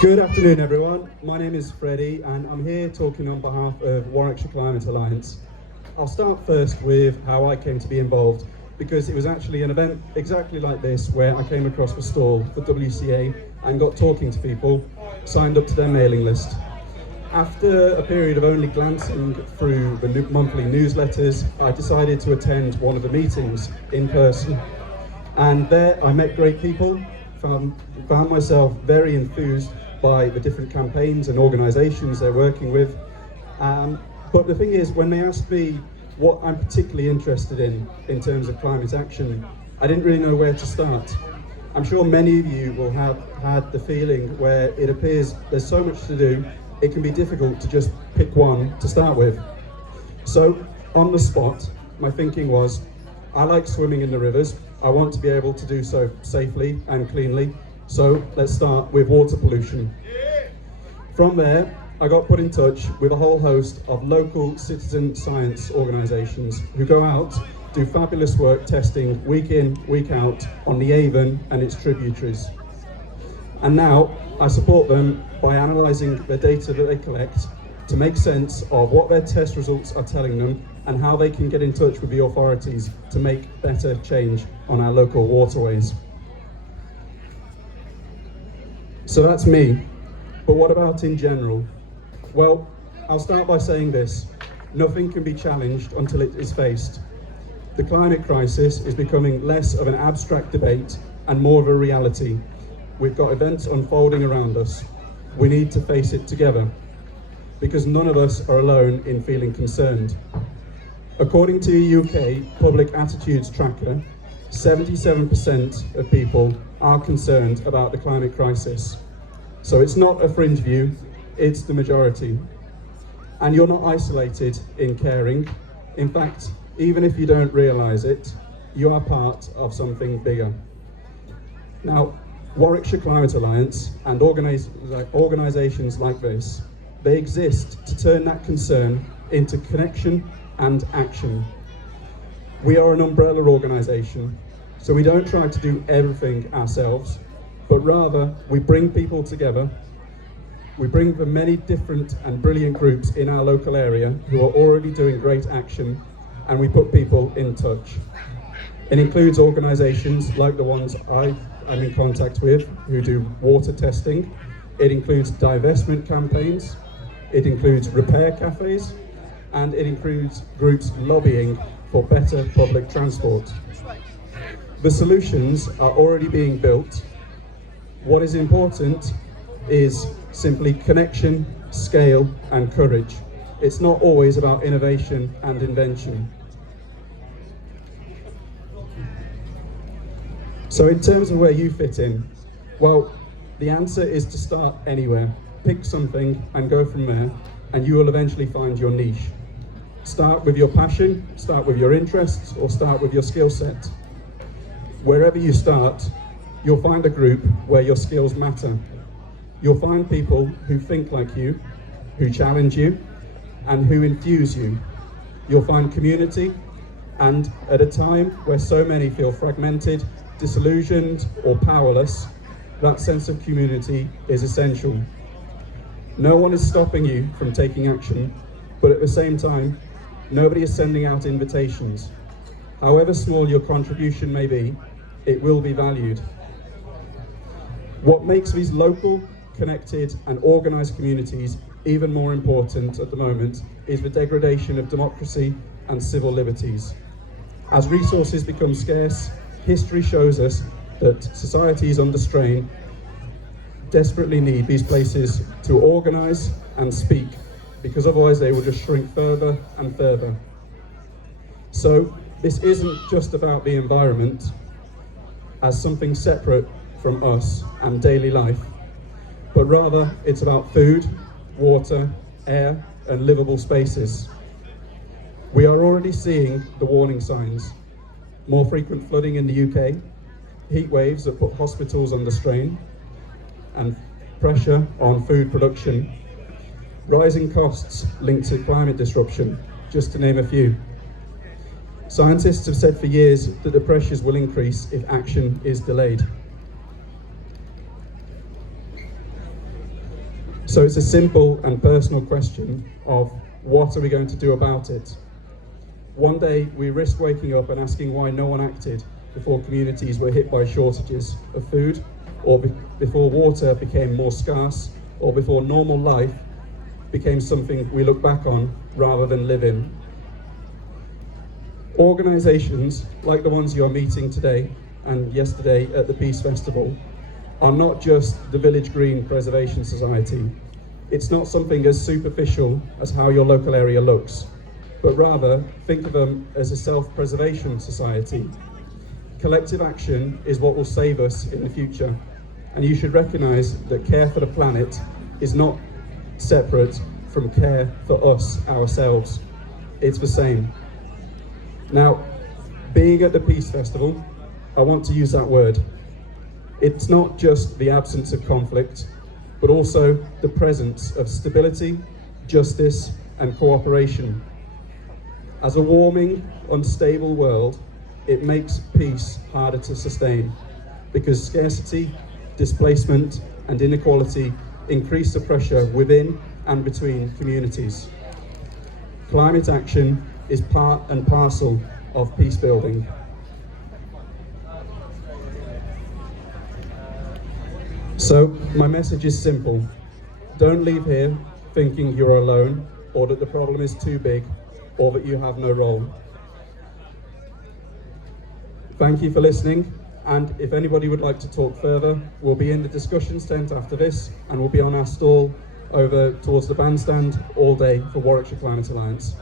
Good afternoon, everyone. My name is Freddie, and I'm here talking on behalf of Warwickshire Climate Alliance. I'll start first with how I came to be involved, because it was actually an event exactly like this where I came across the stall for WCA and got talking to people, signed up to their mailing list. After a period of only glancing through the monthly newsletters, I decided to attend one of the meetings in person. And there I met great people, found myself very enthused by the different campaigns and organisations they're working with. But the thing is, when they asked me what I'm particularly interested in terms of climate action, I didn't really know where to start. I'm sure many of you will have had the feeling where it appears there's so much to do, it can be difficult to just pick one to start with. So, on the spot, my thinking was, I like swimming in the rivers. I want to be able to do so safely and cleanly. So let's start with water pollution. From there, I got put in touch with a whole host of local citizen science organisations who go out, do fabulous work testing week in, week out on the Avon and its tributaries. And now I support them by analysing the data that they collect to make sense of what their test results are telling them and how they can get in touch with the authorities to make better change on our local waterways. So that's me, but what about in general? Well, I'll start by saying this: nothing can be challenged until it is faced. The climate crisis is becoming less of an abstract debate and more of a reality. We've got events unfolding around us. We need to face it together, because none of us are alone in feeling concerned. According to the UK Public Attitudes Tracker, 77% of people are concerned about the climate crisis. So it's not a fringe view, it's the majority. And you're not isolated in caring. In fact, even if you don't realise it, you are part of something bigger. Now, Warwickshire Climate Alliance and organisations like this, they exist to turn that concern into connection and action. We are an umbrella organisation, so we don't try to do everything ourselves, but rather we bring people together. We bring the many different and brilliant groups in our local area who are already doing great action, and we put people in touch. It includes organisations like the ones I'm in contact with who do water testing. It includes divestment campaigns. It includes repair cafes, and it includes groups lobbying for better public transport. The solutions are already being built. What is important is simply connection, scale, and courage. It's not always about innovation and invention. So in terms of where you fit in, well, the answer is to start anywhere. Pick something and go from there, and you will eventually find your niche. Start with your passion, start with your interests, or start with your skill set. Wherever you start, you'll find a group where your skills matter. You'll find people who think like you, who challenge you, and who infuse you. You'll find community, and at a time where so many feel fragmented, disillusioned, or powerless, that sense of community is essential. No one is stopping you from taking action, but at the same time, nobody is sending out invitations. However small your contribution may be, it will be valued. What makes these local, connected, and organised communities even more important at the moment is the degradation of democracy and civil liberties. As resources become scarce, history shows us that societies under strain desperately need these places to organise and speak, because otherwise they will just shrink further and further. So this isn't just about the environment as something separate from us and daily life, but rather it's about food, water, air, and livable spaces. We are already seeing the warning signs: more frequent flooding in the UK, heat waves that put hospitals under strain, and pressure on food production, rising costs linked to climate disruption, just to name a few. Scientists have said for years that the pressures will increase if action is delayed. So it's a simple and personal question of what are we going to do about it? One day we risk waking up and asking why no one acted before communities were hit by shortages of food, or before water became more scarce, or before normal life became something we look back on rather than live in. Organisations like the ones you are meeting today and yesterday at the Peace Festival are not just the Village Green Preservation Society. It's not something as superficial as how your local area looks, but rather think of them as a self-preservation society. Collective action is what will save us in the future, and you should recognise that care for the planet is not separate from care for us ourselves. It's the same. Now, being at the Peace Festival, I want to use that word. It's not just the absence of conflict, but also the presence of stability, justice, and cooperation. As a warming, unstable world, it makes peace harder to sustain because scarcity, displacement, and inequality increase the pressure within and between communities. Climate action is part and parcel of peace building. So my message is simple. Don't leave here thinking you're alone, or that the problem is too big, or that you have no role. Thank you for listening, and if anybody would like to talk further, we'll be in the discussions tent after this, and we'll be on our stall over towards the bandstand all day for Warwickshire Climate Alliance.